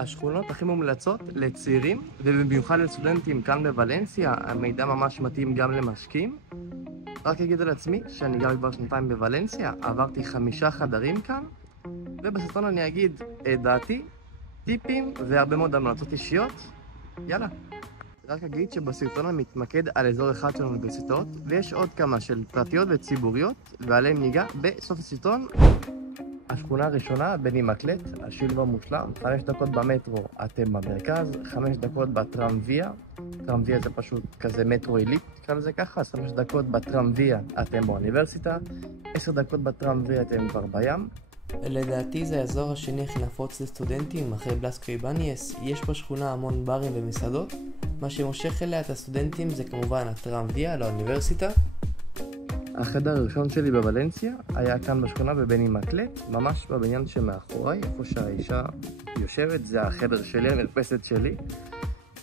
השכונות הכי מומלצות לצעירים, ובמיוחד לסטודנטים כאן בוולנסיה, המידע ממש מתאים גם למשקיעים. רק אגיד על עצמי שאני גר כבר 2 בוולנסיה, עברתי 5 חדרים כאן, ובסרטון אני אגיד את דעתי, טיפים והרבה מאוד המלצות אישיות. יאללה. רק אגיד שבסרטון אני מתמקד על אזור אחד של האוניברסיטאות, ויש עוד כמה של פרטיות וציבוריות, ועליהם ניגע בסוף הסרטון. השכונה הראשונה, בני מקלט, השילוב המושלם, 5 דקות במטרו אתם במרכז, 5 דקות בטרמביה, טרמביה זה פשוט כזה מטרו עילית, נקרא לזה ככה, 5 דקות בטרמביה אתם באוניברסיטה, 10 דקות בטרמביה אתם כבר בים. לדעתי זה האזור השני הכי נפוץ לסטודנטים אחרי בלסקו איבניאס. יש בשכונה המון ברים ומסעדות. מה שמושך אליה את הסטודנטים זה כמובן הטרמביה לאוניברסיטה. החדר הראשון שלי בוולנסיה היה כאן בשכונה בבני מקלט, ממש בבניין שמאחוריי, איפה שהאישה יושבת, זה החדר שלי, המרפסת שלי.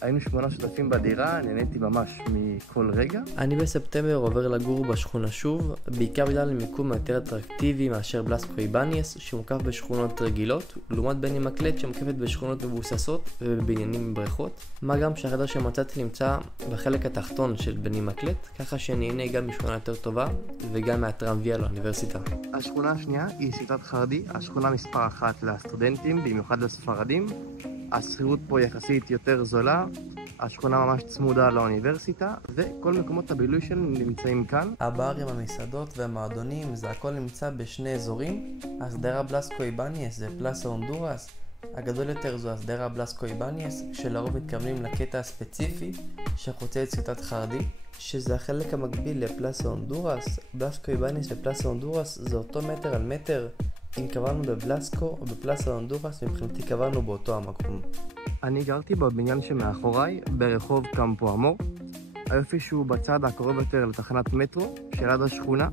היינו 8 שותפים בדירה, נהניתי ממש מכל רגע. אני בספטמבר עובר לגור בשכונה שוב, בעיקר בגלל מיקום יותר אטרקטיבי מאשר בלסקו איבניאס, שמוקף בשכונות רגילות, לעומת בני מקלט שמוקפת בשכונות מבוססות ובבניינים עם בריכות. מה גם שהחדר שמצאתי נמצא בחלק התחתון של בני מקלט, ככה שנהנה גם משכונה יותר טובה וגם מהטרמביה לאוניברסיטה. השכונה השנייה היא סמטת חרדי, השכונה מספר 1 לסטודנטים, במיוחד לספרדים. השכירות פה יחסית יותר זולה, השכונה ממש צמודה לאוניברסיטה, וכל מקומות הבילוי שלנו נמצאים כאן. הברים, המסעדות והמועדונים, זה הכל נמצא בשני אזורים. הסדרה בלסקו איבניאס זה פלאסה הונדורס, הגדול יותר זו הסדרה בלסקו איבניאס, שלרוב מתכוונים לקטע הספציפי שחוצה את סמטת חרדי, שזה החלק המקביל לפלאסה הונדורס. בלסקו איבניאס ופלאסה הונדורס זה אותו מטר על מטר. אם קבענו בבלסקו או בפלאסה הונדורס, מבחינתי קבענו באותו המקום. אני גרתי בבניין שמאחוריי, ברחוב קמפו אמור. היופי שהוא בצד הקרוב יותר לתחנת מטרו, שליד השכונה,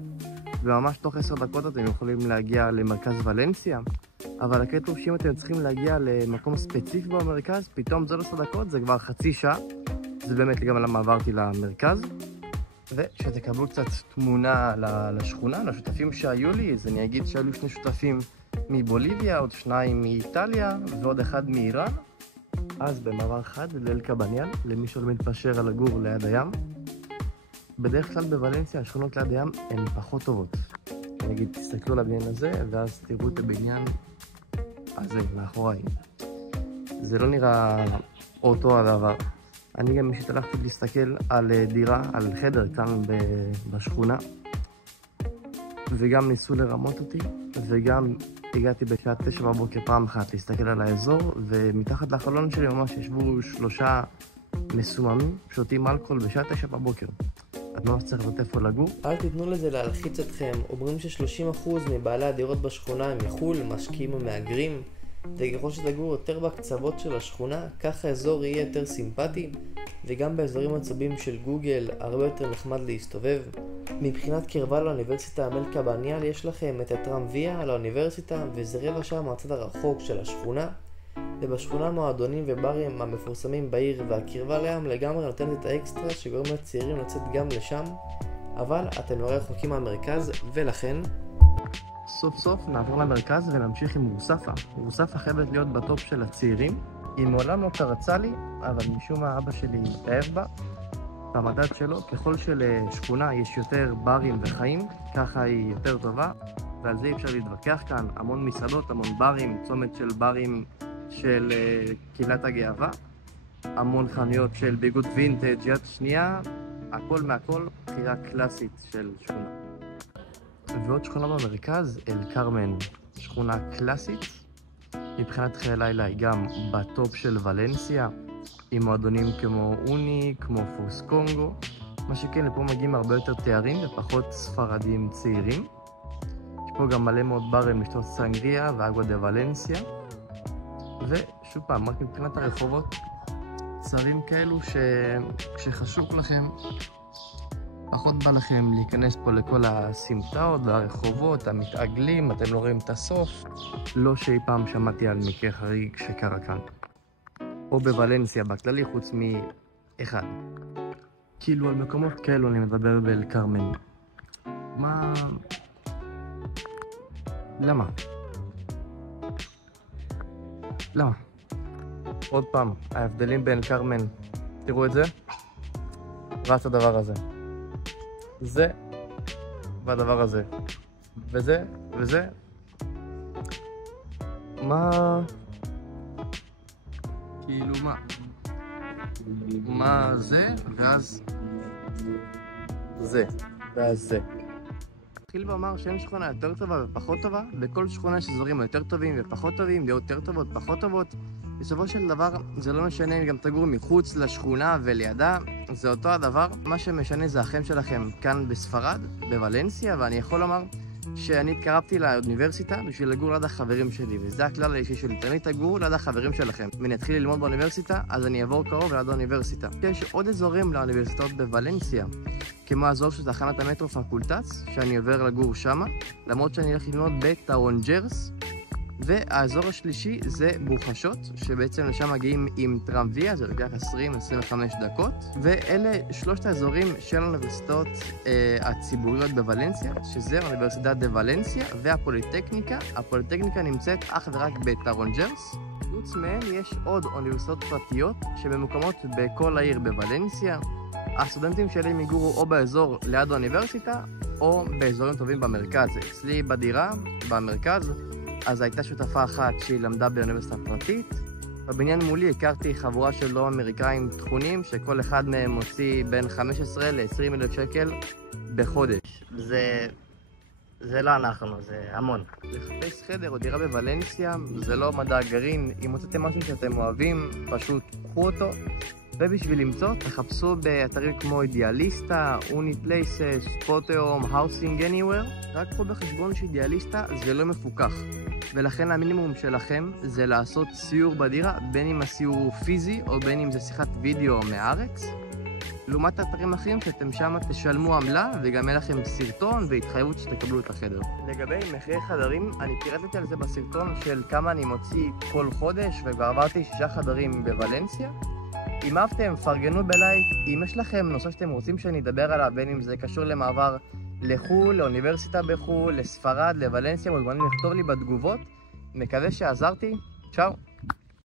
וממש תוך 10 דקות אתם יכולים להגיע למרכז ולנסיה. אבל הקטע הוא שאם אתם צריכים להגיע למקום ספציפי במרכז, פתאום זה 10 דקות, זה כבר חצי שעה. זה באמת גם למה עברתי למרכז. ושתקבלו קצת תמונה לשכונה, לשותפים שהיו לי, אז אני אגיד שהיו 2 שותפים מבוליביה, עוד 2 מאיטליה ועוד 1 מאיראן. אז במעבר חד לאל קבניאן, למי שלא מתפשר על לגור ליד הים. בדרך כלל בוולנסיה השכונות ליד הים הן פחות טובות. אני אגיד, תסתכלו על הבניין הזה ואז תראו את הבניין הזה מאחוריי. זה לא נראה אותו הדבר. אני גם אישית הלכתי להסתכל על דירה, על חדר כאן בשכונה, וגם ניסו לרמות אותי, וגם הגעתי בשעה 9 בבוקר פעם אחת להסתכל על האזור, ומתחת לחלון שלי ממש ישבו 3 מסוממים, שותים אלכוהול בשעה 9 בבוקר. את ממש צריך לדעת איפה לגור. אל תיתנו לזה להלחיץ אתכם. אומרים ש30% מבעלי הדירות בשכונה הם מחול, משקיעים ומהגרים. וככל שתגור יותר בקצוות של השכונה, ככה האזור יהיה יותר סימפטי, וגם באזורים עצובים של גוגל הרבה יותר נחמד להסתובב. מבחינת קרבה לאוניברסיטה אל קבניאן יש לכם את הטרמביה לאוניברסיטה, וזה 15 דקות מהצד הרחוק של השכונה. ובשכונה מועדונים וברים המפורסמים בעיר, והקרבה לים לגמרי נותנת את האקסטרה שגורם לצעירים לצאת גם לשם, אבל אתם לא רחוקים מהמרכז, ולכן סוף סוף נעבור למרכז ונמשיך עם מורספה. מורספה חייבת להיות בטופ של הצעירים. היא מעולם לא קרצה לי, אבל משום מה אבא שלי מתאהב בה. במדד שלו, ככל שלשכונה יש יותר ברים וחיים, ככה היא יותר טובה, ועל זה אי אפשר להתווכח כאן. המון מסעדות, המון ברים, צומת של ברים של קהילת הגאווה, המון חנויות של ביגוד וינטג' יד שנייה, הכל מהכל בחירה קלאסית של שכונה. ועוד שכונה במרכז, אל קרמן, שכונה קלאסית. מבחינת חיי לילה היא גם בטופ של ולנסיה, עם מועדונים כמו אוני, כמו פוס קונגו. מה שכן, לפה מגיעים הרבה יותר תארים ופחות ספרדים צעירים. יש פה גם מלא מאוד ברים לשתות סנגריה ואגווה דה ולנסיה. ושוב פעם, רק מבחינת הרחובות, צרים כאלו שחשוב לכם, פחות בא לכם להיכנס פה לכל הסמטאות והרחובות, המתעגלים, אתם לא רואים את הסוף. לא שאי פעם שמעתי על מקרה חריג שקרה כאן. או בוולנסיה בכללי, חוץ מאחד. כאילו על מקומות כאלו אני מדבר באל קרמן. מה? למה? עוד פעם, ההבדלים בין קרמן, תראו את זה, רץ הדבר הזה. זה והדבר הזה. וזה וזה. מה? כאילו מה? מה זה? ואז זה. ואז זה. התחיל ואמר שאין שכונה יותר טובה ופחות טובה, בכל שכונה יש אזורים יותר טובים ופחות טובים, דעות יותר טובות ופחות טובות. בסופו של דבר זה לא משנה אם גם תגורו מחוץ לשכונה ולידה, זה אותו הדבר. מה שמשנה זה החיים שלכם כאן בספרד, בוולנסיה, ואני יכול לומר שאני התקרבתי לאוניברסיטה בשביל לגור ליד החברים שלי, וזה הכלל האישי שלי, תמיד תגורו ליד החברים שלכם. ואני אתחיל ללמוד באוניברסיטה, אז אני אעבור קרוב ליד האוניברסיטה. יש עוד אזורים לאוניברסיטאות בוולנסיה, כמו האזור של תחנת המטרו פקולטס, שאני עובר לגור שמה, למרות שאני הולך ללמוד בטארונג'רס. והאזור השלישי זה בוחשות, שבעצם לשם מגיעים עם טרמביה, זה לוקח 20-25 דקות. ואלה שלושת האזורים של האוניברסיטאות הציבוריות בוולנסיה, שזה האוניברסיטת דה ולנסיה והפוליטקניקה. הפוליטקניקה נמצאת אך ורק בטארונג'רס. חוץ מהן יש עוד אוניברסיטאות פרטיות שממוקמות בכל העיר בוולנסיה. הסטודנטים שלי יגורו או באזור ליד האוניברסיטה, או באזורים טובים במרכז. אצלי בדירה, במרכז, אז הייתה שותפה אחת שהיא למדה באוניברסיטה פרטית. בבניין מולי הכרתי חבורה של לא אמריקאים תכונים, שכל אחד מהם מוציא בין 15 ל-20 אלף שקל בחודש. זה לא אנחנו, זה המון. לחפש חדר או דירה בוולנסיה זה לא מדע גרעין. אם מוצאתם משהו שאתם אוהבים, פשוט קחו אותו. ובשביל למצוא, תחפשו באתרים כמו אידיאליסטה, אוני פלייסס, ספוטיום, האוסינג אניוור. רק קחו בחשבון שאידיאליסטה זה לא מפוקח, ולכן המינימום שלכם זה לעשות סיור בדירה, בין אם הסיור הוא פיזי או בין אם זה שיחת וידאו מהארץ. לעומת אתרים אחרים שאתם שם תשלמו עמלה וגם יהיה לכם סרטון והתחייבות שתקבלו את החדר. לגבי מחירי חדרים, אני פירטתי על זה בסרטון של כמה אני מוציא כל חודש, וכבר עברתי 6 חדרים בוולנסיה. אם אהבתם, פרגנו בלייק. אם יש לכם נושא שאתם רוצים שאני אדבר עליו, בין אם זה קשור למעבר לחו"ל, לאוניברסיטה בחו"ל, לספרד, לוולנסיה, מוזמנים לכתוב לי בתגובות. מקווה שעזרתי. צ'או.